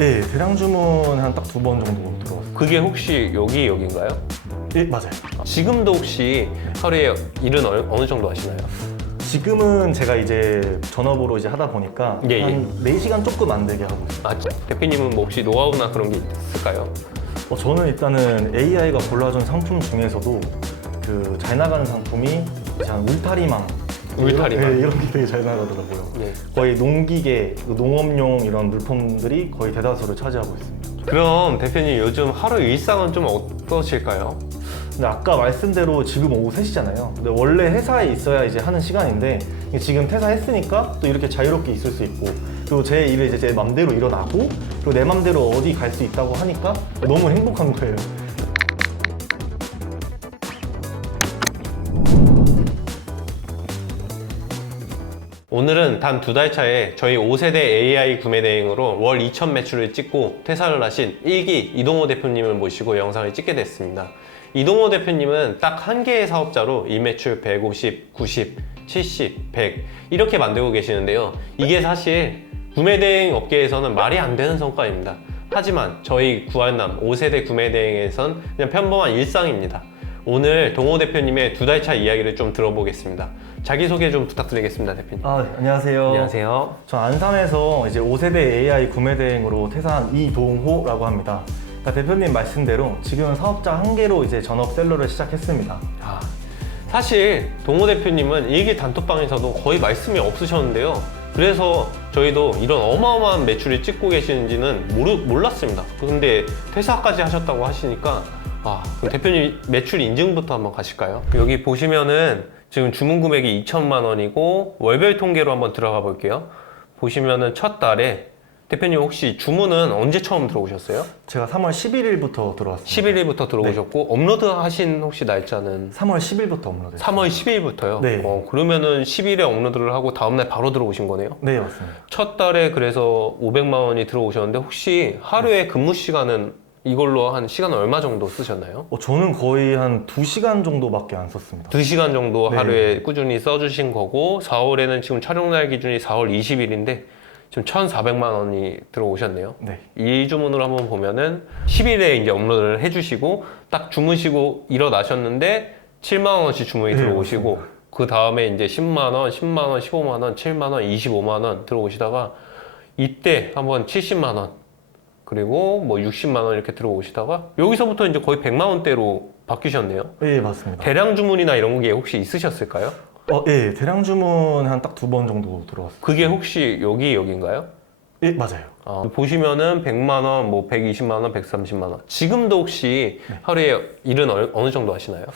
예, 대량 주문 한 딱 두 번 정도 들어왔어요. 그게 혹시 여기인가요? 예, 맞아요. 지금도 혹시 하루에 일은 어느 정도 하시나요? 지금은 제가 이제 전업으로 이제 하다 보니까 예, 예. 한 4시간 조금 안 되게 하고 있어요. 대표님은 뭐 혹시 노하우나 그런 게 있을까요? 저는 일단은 AI가 골라준 상품 중에서도 그 잘 나가는 상품이 이제 한 울타리망. 울타리망. 네, 이런 게 되게 잘 나가더라고요. 네. 거의 농기계, 농업용 이런 물품들이 거의 대다수를 차지하고 있습니다. 그럼 대표님 요즘 하루 일상은 좀 어떠실까요? 근데 아까 말씀대로 지금 오후 3시잖아요. 근데 원래 회사에 있어야 이제 하는 시간인데 지금 퇴사했으니까 또 이렇게 자유롭게 있을 수 있고 그리고 제 일을 이제 제 맘대로 일어나고 그리고 내 맘대로 어디 갈 수 있다고 하니까 너무 행복한 거예요. 오늘은 단 2달 차에 저희 5세대 AI 구매 대행으로 월 2천 매출을 찍고 퇴사를 하신 1기 이동호 대표님을 모시고 영상을 찍게 됐습니다. 이동호 대표님은 딱 한 개의 사업자로 일매출 150, 90, 70, 100 이렇게 만들고 계시는데요. 이게 사실 구매 대행 업계에서는 말이 안 되는 성과입니다. 하지만 저희 구한남 5세대 구매 대행에선 그냥 평범한 일상입니다. 오늘 동호 대표님의 2달 차 이야기를 좀 들어보겠습니다. 자기소개 좀 부탁드리겠습니다, 대표님. 네, 안녕하세요. 안녕하세요. 저 안산에서 이제 5세대 AI 구매 대행으로 퇴사한 이동호라고 합니다. 그러니까 대표님 말씀대로 지금은 사업자 한 개로 이제 전업 셀러를 시작했습니다. 사실 동호 대표님은 일기 단톡방에서도 거의 말씀이 없으셨는데요. 그래서 저희도 이런 어마어마한 매출을 찍고 계시는지는 몰랐습니다. 근데 퇴사까지 하셨다고 하시니까 그럼 대표님 매출 인증부터 한번 가실까요? 여기 보시면은 지금 주문 금액이 2천만 원이고 월별 통계로 한번 들어가 볼게요. 보시면은 첫 달에 대표님 혹시 주문은 언제 처음 들어오셨어요? 제가 3월 11일부터 들어왔습니다. 11일부터 들어오셨고 업로드 하신 혹시 날짜는? 3월 10일부터 업로드했어요. 3월 10일부터요? 네. 그러면은 10일에 업로드를 하고 다음날 바로 들어오신 거네요? 네, 맞습니다. 첫 달에 그래서 500만 원이 들어오셨는데 혹시 하루에 근무 시간은 이걸로 한 시간 얼마 정도 쓰셨나요? 저는 거의 한 2시간 정도밖에 안 썼습니다. 2시간 정도 네. 하루에 꾸준히 써주신 거고 4월에는 지금 촬영날 기준이 4월 20일인데 지금 1,400만 원이 들어오셨네요. 네. 이 주문을 한번 보면은 10일에 이제 업로드를 해주시고 딱 주무시고 일어나셨는데 7만 원씩 주문이 네, 들어오시고 맞습니다. 그 다음에 이제 10만 원, 10만 원, 15만 원, 7만 원, 25만 원 들어오시다가 이때 한번 70만 원 그리고 뭐 60만 원 이렇게 들어오시다가 여기서부터 이제 거의 100만 원대로 바뀌셨네요. 네, 맞습니다. 대량 주문이나 이런 게 혹시 있으셨을까요? 예, 대량 주문 한 딱 2번 정도 들어왔어요. 그게 혹시 여기인가요? 예, 맞아요. 보시면은 100만 원, 뭐 120만 원, 130만 원. 지금도 혹시 네. 하루에 일은 어느 정도 하시나요?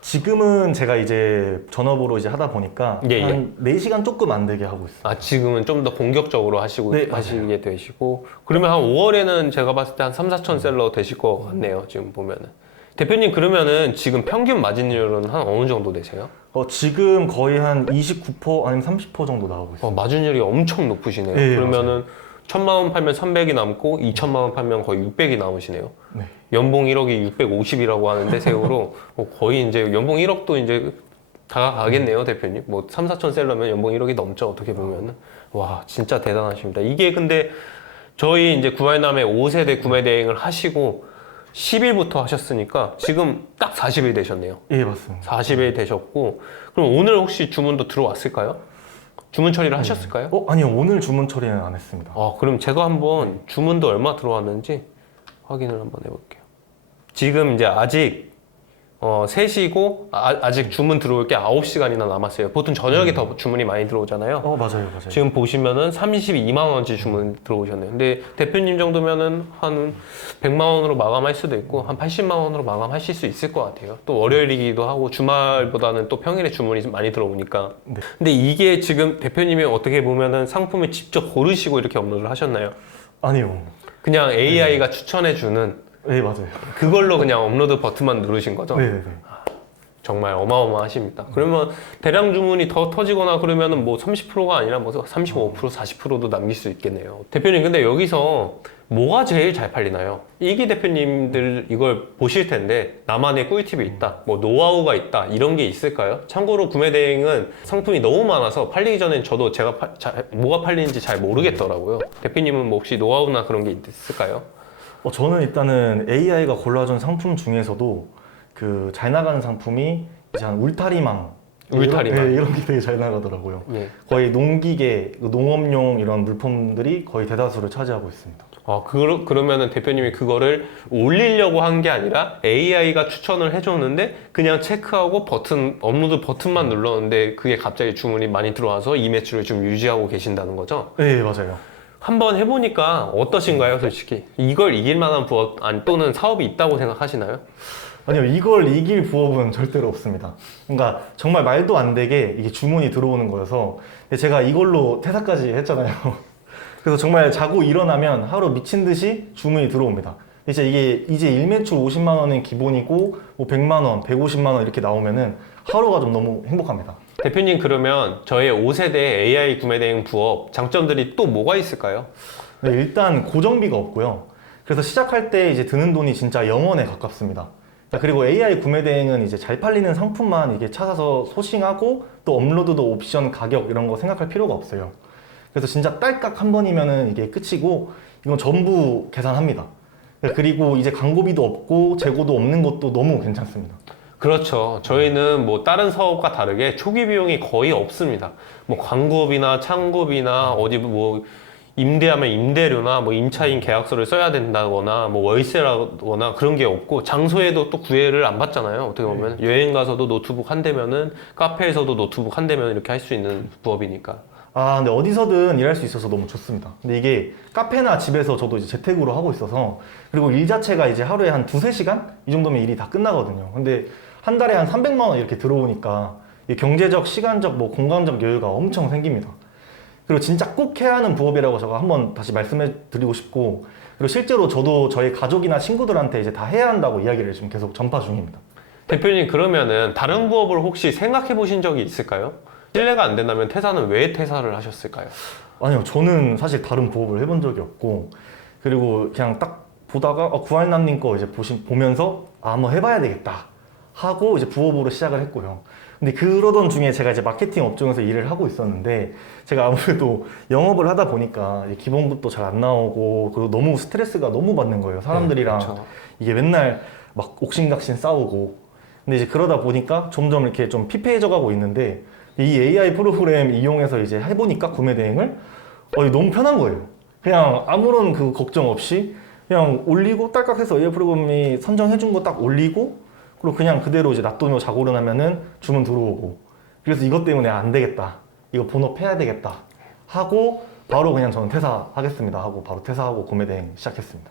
지금은 제가 이제 전업으로 이제 하다 보니까 예, 한 4시간 조금 안 되게 하고 있어요. 지금은 좀 더 본격적으로 네, 하시게 되시고 그러면 한 5월에는 제가 봤을 때 한 3, 4천 셀러 되실 것 같네요. 지금 보면은. 대표님 그러면은 지금 평균 마진율은 한 어느 정도 되세요? 지금 거의 한 29% 아니면 30% 정도 나오고 있어요. 마진율이 엄청 높으시네요. 네, 그러면은 1,000만 원 팔면 300이 남고 2천만 원 팔면 거의 600이 남으시네요. 네. 연봉 1억이 650이라고 하는데 세후로 거의 이제 연봉 1억도 이제 다가가겠네요, 대표님. 뭐 3, 4천 셀러면 연봉 1억이 넘죠, 어떻게 보면은. 와, 진짜 대단하십니다. 이게 근데 저희 이제 구할남의 5세대 구매 대행을 하시고 10일부터 하셨으니까 지금 딱 40일 되셨네요. 예, 맞습니다. 40일 되셨고 그럼 오늘 혹시 주문도 들어왔을까요? 주문 처리를 하셨을까요? 아니요, 오늘 주문 처리는 안 했습니다. 그럼 제가 한번 주문도 얼마 들어왔는지 확인을 한번 해볼게요. 지금 이제 아직 3시고 아직 주문 들어올 게 9시간이나 남았어요. 보통 저녁에 더 주문이 많이 들어오잖아요. 맞아요. 지금 보시면은 32만 원어치 주문 들어오셨네요. 근데 대표님 정도면은 한 100만 원으로 마감할 수도 있고 한 80만 원으로 마감하실 수 있을 것 같아요. 또 월요일이기도 하고 주말보다는 또 평일에 주문이 많이 들어오니까. 네. 근데 이게 지금 대표님이 어떻게 보면은 상품을 직접 고르시고 이렇게 업로드를 하셨나요? 아니요. 그냥 AI가 추천해주는 네, 맞아요. 그걸로 그냥 업로드 버튼만 누르신 거죠? 네. 정말 어마어마하십니다. 그러면 대량 주문이 더 터지거나 그러면은 뭐 30%가 아니라 뭐 35%, 40%도 남길 수 있겠네요. 대표님, 근데 여기서 뭐가 제일 잘 팔리나요? 이기 대표님들 이걸 보실 텐데 나만의 꿀팁이 있다, 뭐 노하우가 있다 이런 게 있을까요? 참고로 구매 대행은 상품이 너무 많아서 팔리기 전엔 저도 제가 뭐가 팔리는지 잘 모르겠더라고요. 대표님은 뭐 혹시 노하우나 그런 게 있을까요? 저는 일단은 AI가 골라준 상품 중에서도 그 잘 나가는 상품이 이제 한 울타리망 울타리망. 이런 게 되게 잘 나가더라고요. 예. 거의 농기계, 농업용 이런 물품들이 거의 대다수를 차지하고 있습니다. 그러면은 대표님이 그거를 올리려고 한 게 아니라 AI가 추천을 해줬는데 그냥 체크하고 업로드 버튼만 눌렀는데 그게 갑자기 주문이 많이 들어와서 이 매출을 좀 유지하고 계신다는 거죠? 네, 맞아요. 한번 해보니까 어떠신가요, 솔직히? 이걸 이길 만한 부업 또는 사업이 있다고 생각하시나요? 아니요, 이걸 이길 부업은 절대로 없습니다. 그러니까 정말 말도 안 되게 이게 주문이 들어오는 거여서 제가 이걸로 퇴사까지 했잖아요. 그래서 정말 자고 일어나면 하루 미친 듯이 주문이 들어옵니다. 이제 일매출 50만 원은 기본이고 뭐 100만 원, 150만 원 이렇게 나오면은 하루가 좀 너무 행복합니다. 대표님, 그러면 저의 5세대 AI 구매 대행 부업 장점들이 또 뭐가 있을까요? 네, 일단 고정비가 없고요. 그래서 시작할 때 이제 드는 돈이 진짜 0원에 가깝습니다. 그리고 AI 구매 대행은 이제 잘 팔리는 상품만 이게 찾아서 소싱하고 또 업로드도 옵션 가격 이런 거 생각할 필요가 없어요. 그래서 진짜 딸깍 한 번이면은 이게 끝이고 이건 전부 계산합니다. 그리고 이제 광고비도 없고 재고도 없는 것도 너무 괜찮습니다. 그렇죠. 저희는 뭐 다른 사업과 다르게 초기 비용이 거의 없습니다. 뭐 광고비나 창고비나 어디 뭐 임대하면 임대료나 뭐 임차인 계약서를 써야 된다거나 뭐 월세라거나 그런 게 없고, 장소에도 또 구애를 안 받잖아요. 어떻게 보면 여행 가서도 노트북 한 대면은, 카페에서도 노트북 한 대면 이렇게 할 수 있는 부업이니까. 근데 어디서든 일할 수 있어서 너무 좋습니다. 근데 이게 카페나 집에서 저도 이제 재택으로 하고 있어서, 그리고 일 자체가 이제 하루에 한 2-3시간? 이 정도면 일이 다 끝나거든요. 근데 한 달에 한 300만 원 이렇게 들어오니까 이 경제적, 시간적, 뭐 공간적 여유가 엄청 생깁니다. 그리고 진짜 꼭 해야 하는 부업이라고 제가 한번 다시 말씀해 드리고 싶고, 그리고 실제로 저도 저희 가족이나 친구들한테 이제 다 해야 한다고 이야기를 지금 계속 전파 중입니다. 대표님, 그러면은 다른 부업을 혹시 생각해 보신 적이 있을까요? 실례가 안 된다면 퇴사는 왜 퇴사를 하셨을까요? 아니요, 저는 사실 다른 부업을 해본 적이 없고, 그리고 그냥 딱 보다가 구할남님 거 이제 보면서 한번 해봐야 되겠다 하고 이제 부업으로 시작을 했고요. 근데 그러던 중에 제가 이제 마케팅 업종에서 일을 하고 있었는데, 제가 아무래도 영업을 하다 보니까 기본급도 잘 안 나오고, 그리고 너무 스트레스가 너무 받는 거예요. 사람들이랑 그렇죠. 이게 맨날 막 옥신각신 싸우고. 근데 이제 그러다 보니까 점점 이렇게 좀 피폐해져 가고 있는데, 이 AI 프로그램 이용해서 이제 해보니까 구매 대행을 너무 편한 거예요. 그냥 아무런 그 걱정 없이 그냥 올리고 딸깍해서 AI 프로그램이 선정해준 거 딱 올리고, 그리고 그냥 그대로 이제 놔두며 자고 일어나면은 주문 들어오고. 그래서 이것 때문에 안 되겠다, 이거 본업해야 되겠다 하고 바로 그냥 저는 퇴사하겠습니다 하고 바로 퇴사하고 구매 대행 시작했습니다.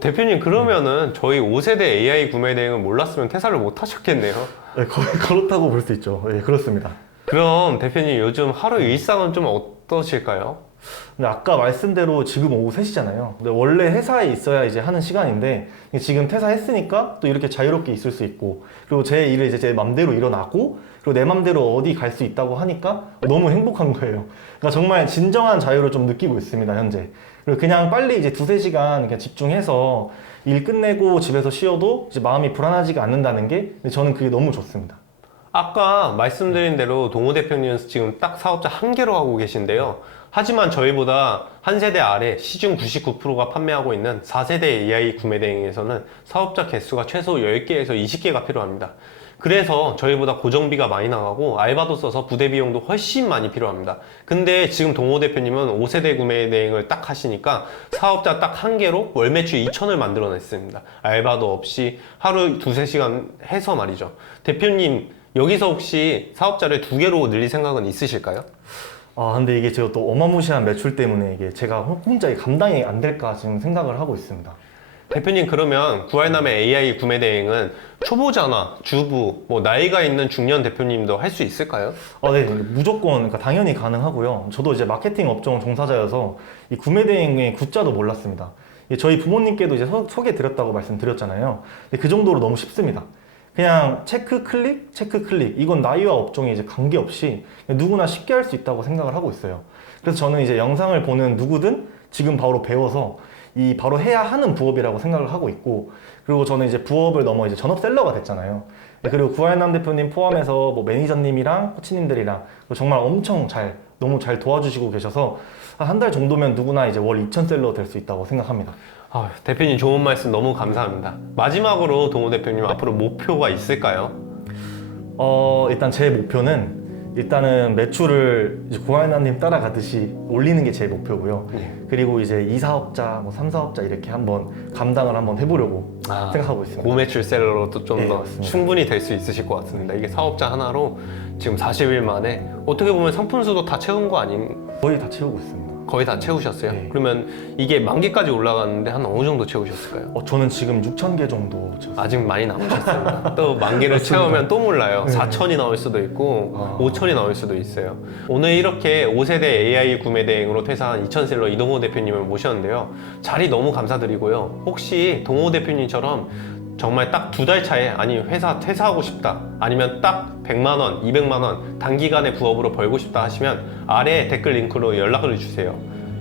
대표님, 그러면은 저희 5세대 AI 구매 대행을 몰랐으면 퇴사를 못 하셨겠네요. 네, 거의 그렇다고 볼 수 있죠. 네, 그렇습니다. 그럼 대표님, 요즘 하루 일상은 좀 어떠실까요? 근데 아까 말씀대로 지금 오후 3시잖아요. 근데 원래 회사에 있어야 이제 하는 시간인데, 지금 퇴사했으니까 또 이렇게 자유롭게 있을 수 있고, 그리고 제 일을 이제 제 맘대로 일어나고, 그리고 내 맘대로 어디 갈 수 있다고 하니까 너무 행복한 거예요. 그러니까 정말 진정한 자유를 좀 느끼고 있습니다, 현재. 그리고 그냥 빨리 이제 2-3시간 그냥 집중해서 일 끝내고 집에서 쉬어도 이제 마음이 불안하지가 않는다는 게, 저는 그게 너무 좋습니다. 아까 말씀드린 대로 동호 대표님은 지금 딱 사업자 한 개로 하고 계신데요. 하지만 저희보다 한 세대 아래 시중 99%가 판매하고 있는 4세대 AI 구매 대행에서는 사업자 개수가 최소 10개에서 20개가 필요합니다. 그래서 저희보다 고정비가 많이 나가고 알바도 써서 부대 비용도 훨씬 많이 필요합니다. 근데 지금 동호 대표님은 5세대 구매 대행을 딱 하시니까 사업자 딱 한 개로 월 매출 2천을 만들어냈습니다. 알바도 없이 하루 2-3시간 해서 말이죠. 대표님, 여기서 혹시 사업자를 2개로 늘릴 생각은 있으실까요? 근데 이게 제가 또 어마무시한 매출 때문에 이게 제가 혼자 감당이 안 될까 지금 생각을 하고 있습니다. 대표님, 그러면 구할남의 AI 구매 대행은 초보자나 주부, 뭐 나이가 있는 중년 대표님도 할 수 있을까요? 네, 무조건, 그러니까 당연히 가능하고요. 저도 이제 마케팅 업종 종사자여서 이 구매 대행의 구자도 몰랐습니다. 저희 부모님께도 이제 소개 드렸다고 말씀드렸잖아요. 근데 그 정도로 너무 쉽습니다. 그냥 체크 클릭, 체크 클릭. 이건 나이와 업종에 이제 관계없이 누구나 쉽게 할 수 있다고 생각을 하고 있어요. 그래서 저는 이제 영상을 보는 누구든 지금 바로 배워서 이 바로 해야 하는 부업이라고 생각을 하고 있고, 그리고 저는 이제 부업을 넘어 이제 전업 셀러가 됐잖아요. 그리고 구하연남 대표님 포함해서 뭐 매니저님이랑 코치님들이랑 정말 엄청 너무 잘 도와주시고 계셔서 한 달 정도면 누구나 이제 월 2,000셀러 될 수 있다고 생각합니다. 대표님 좋은 말씀 너무 감사합니다. 마지막으로 동호 대표님 앞으로 목표가 있을까요? 일단 제 목표는 일단은 매출을 이제 구하연남님 따라가듯이 올리는 게 제 목표고요. 그리고 이제 2사업자, 뭐 3사업자 이렇게 한번 감당을 한번 해보려고 생각하고 있습니다. 고매출 셀러로도 좀 네, 더 맞습니다. 충분히 될 수 있으실 것 같습니다. 이게 사업자 하나로 지금 40일 만에 어떻게 보면 상품수도 다 채운 거 아닌? 거의 다 채우고 있습니다. 거의 다 채우셨어요? 네. 그러면 이게 만기까지 올라갔는데 한 어느 정도 채우셨을까요? 저는 지금 6,000개 정도 채웠어요. 아직 많이 남으셨습니다. 또 만기를 맞습니다. 채우면 또 몰라요. 네. 4천이 나올 수도 있고 아. 5천이 나올 수도 있어요. 오늘 이렇게 5세대 AI 구매 대행으로 퇴사한 2,000셀러 이동호 대표님을 모셨는데요. 자리 너무 감사드리고요. 혹시 동호 대표님처럼 정말 딱 2달 차에 아니 회사 퇴사하고 싶다 아니면 딱 100만 원, 200만 원 단기간에 부업으로 벌고 싶다 하시면 아래 댓글 링크로 연락을 주세요.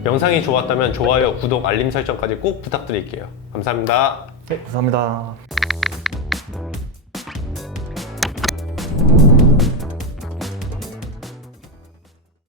영상이 좋았다면 좋아요, 구독, 알림 설정까지 꼭 부탁드릴게요. 감사합니다. 네, 감사합니다.